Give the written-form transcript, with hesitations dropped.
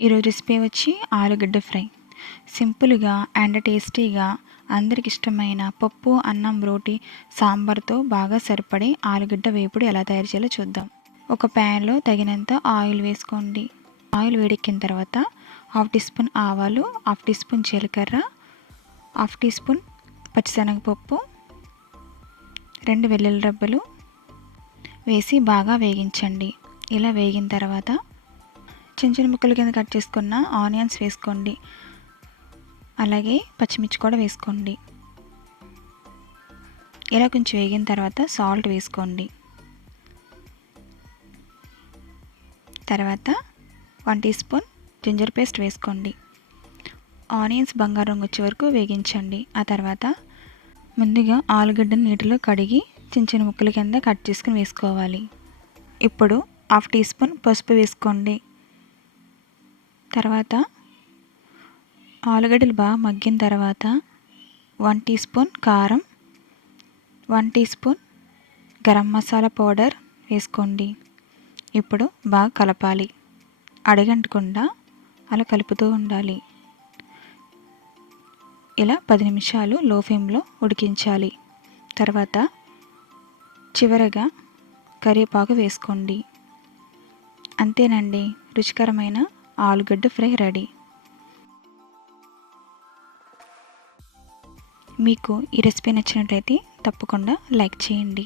ఈరోజు రెసిపీ వచ్చి ఆలుగడ్డ ఫ్రై. సింపుల్గా అండ్ టేస్టీగా అందరికి ఇష్టమైన పప్పు, అన్నం, రోటి, సాంబార్తో బాగా సరిపడే ఆలుగడ్డ వేపుడు ఎలా తయారు చేయాలో చూద్దాం. ఒక ప్యాన్లో తగినంత ఆయిల్ వేసుకోండి. ఆయిల్ వేడెక్కిన తర్వాత 1/2 టీ స్పూన్ ఆవాలు, 1/2 టీ స్పూన్ జీలకర్ర, 1/2 టీ స్పూన్ పచ్చిశనగపప్పు, 2 వెల్లుల్లి రెబ్బలు వేసి బాగా వేగించండి. ఇలా వేగిన తర్వాత చిన్న చిన్న ముక్కల కింద కట్ చేసుకున్న ఆనియన్స్ వేసుకోండి. అలాగే పచ్చిమిర్చి కూడా వేసుకోండి. ఇలా కొంచెం వేగిన తర్వాత సాల్ట్ వేసుకోండి. తర్వాత 1 టీ స్పూన్ జింజర్ పేస్ట్ వేసుకోండి. ఆనియన్స్ బంగారు రంగు వచ్చే వరకు వేగించండి. ఆ తర్వాత ముందుగా ఆలుగడ్డను నీటిలో కడిగి చిన్న చిన్న ముక్కల కింద కట్ చేసుకుని వేసుకోవాలి. ఇప్పుడు 1/2 టీ స్పూన్ పసుపు వేసుకోండి. తర్వాత ఆలుగడ్డలు బాగా మగ్గిన తర్వాత 1 టీ స్పూన్ కారం, 1 teaspoon garam masala powder వేసుకోండి. ఇప్పుడు బాగా కలపాలి. అడగంటకుండా అలా కలుపుతూ ఉండాలి. ఇలా 10 నిమిషాలు లో ఫ్లేమ్లో ఉడికించాలి. తర్వాత చివరగా కరివేపాకు వేసుకోండి. అంతేనండి, రుచికరమైన ఆలుగడ్డ ఫ్రై రెడీ. మీకు ఈ రెసిపీ నచ్చినట్లయితే తప్పకుండా లైక్ చేయండి.